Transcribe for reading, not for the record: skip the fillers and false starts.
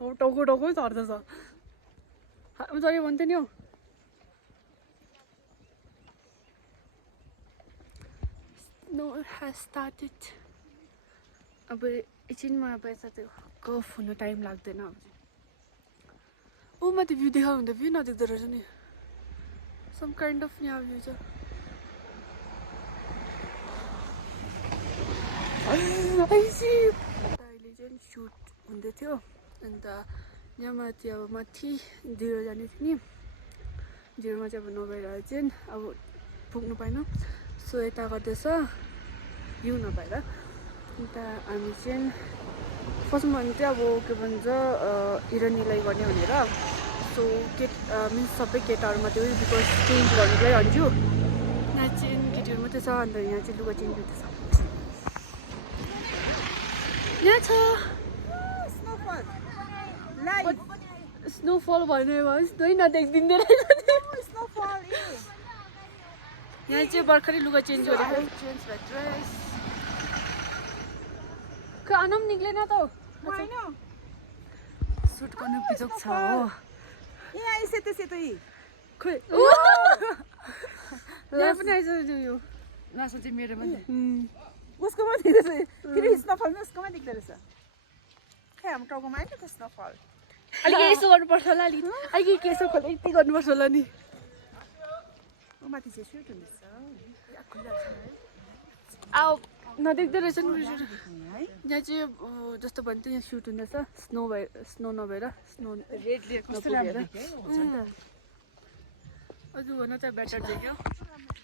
हो टाउको टाउकै झर्दैछ जहिले भन्थ्यो नि हौ Snow has started. अब एकछिनमा अब यता त्यो कफ हुन टाइम लाग्दैन अब ओ माथि भ्यू देखाउ हुँदा भ्यू नदेख्दो रहेछ नि सम काइन्ड अफ यहाँ भ्यू छ अहिले चाहिँ सुट हुँदै थियो अन्त यहाँ माथि अब माथि जिरो जाने थियो नि जिरोमा चाहिँ अब नभएर चाहिँ अब पुग्नु पाएन सो यता गर्दैछ हिउँ नभएर अन्त हामी चाहिँ फर्स्टमा चाहिँ अब के भन्छ इरानीलाई गर्ने भनेर सो मिन्स सबै केटाहरू मात्रै हो बिकज चेन्ज गर्नुलाई भन्छु यहाँ चाहिँ केटीहरू मात्रै छ अन्त यहाँ चाहिँ लुगा चेन्ज हुँदैछ यहाँ छ स्नोफल भन्यो स्नो नदेखिँदैन यहाँ चाहिँ भर्खरै लुगा चेन्ज गरेको चेन्ज ड्रेस खै आनम निक्लेन त सुट गर्नु बिजोक छ हो यहाँ सेतो सेतो खै यहाँ पनि आइसक्यो यो लासा चाहिँ मेरोमा उसकोमा देख्दैछ फेरि स्नोफलमा उसकोमा देख्दो रहेछ खै हाम्रो टाउकोमा आयो नि त स्नोफल अलिक यसो गर्नुपर्छ होला अलिक यसो खोला यति गर्नुपर्छ होला नि माथि चाहिँ सुट हुँदैछ अब नदेख्दो रहेछ नि यहाँ चाहिँ जस्तो भन्थ्यो यहाँ सुट हुँदैछ स्नो नभएर स्नो रेड लिएर कस्तो राम्रो अघि भन चाहिँ बेटर देख्यो